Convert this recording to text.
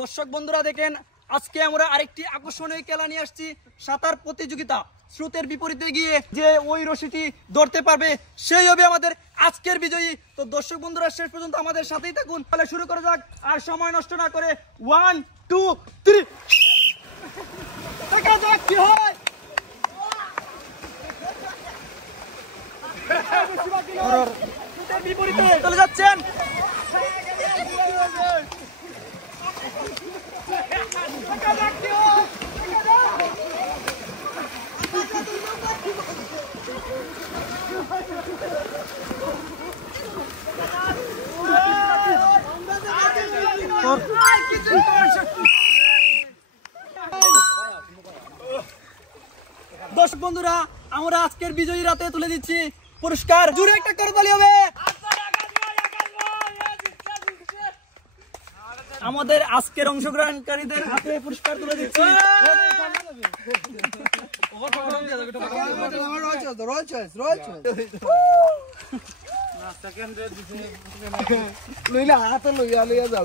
দর্শক বন্ধুরা দেখেন, আজকে আমরা আরেকটি আকর্ষণীয় খেলা নিয়ে আসছি, সাঁতার প্রতিযোগিতা। স্রোতের বিপরীতে গিয়ে যে ওই রশিটি ধরতে পারবে সেই হবে আমাদের আজকের বিজয়ী। তো দর্শক বন্ধুরা শেষ পর্যন্ত আমাদের সাথেই থাকুন। তাহলে শুরু করা যাক, আর সময় নষ্ট না করে 1 2 3 দেখা যাক কি হয়। স্রোতের বিপরীতে চলে যাচ্ছেন। দর্শক বন্ধুরা, আমরা আজকের বিজয়ী রাতে তুলে দিচ্ছি পুরস্কার। জুড়ে একটা করতালি হবে। আমাদের আজকের অংশগ্রহণকারীদের হাতে পুরস্কার তুলে দিচ্ছি। লইলা হাতে লইয়া লইয়া যাও।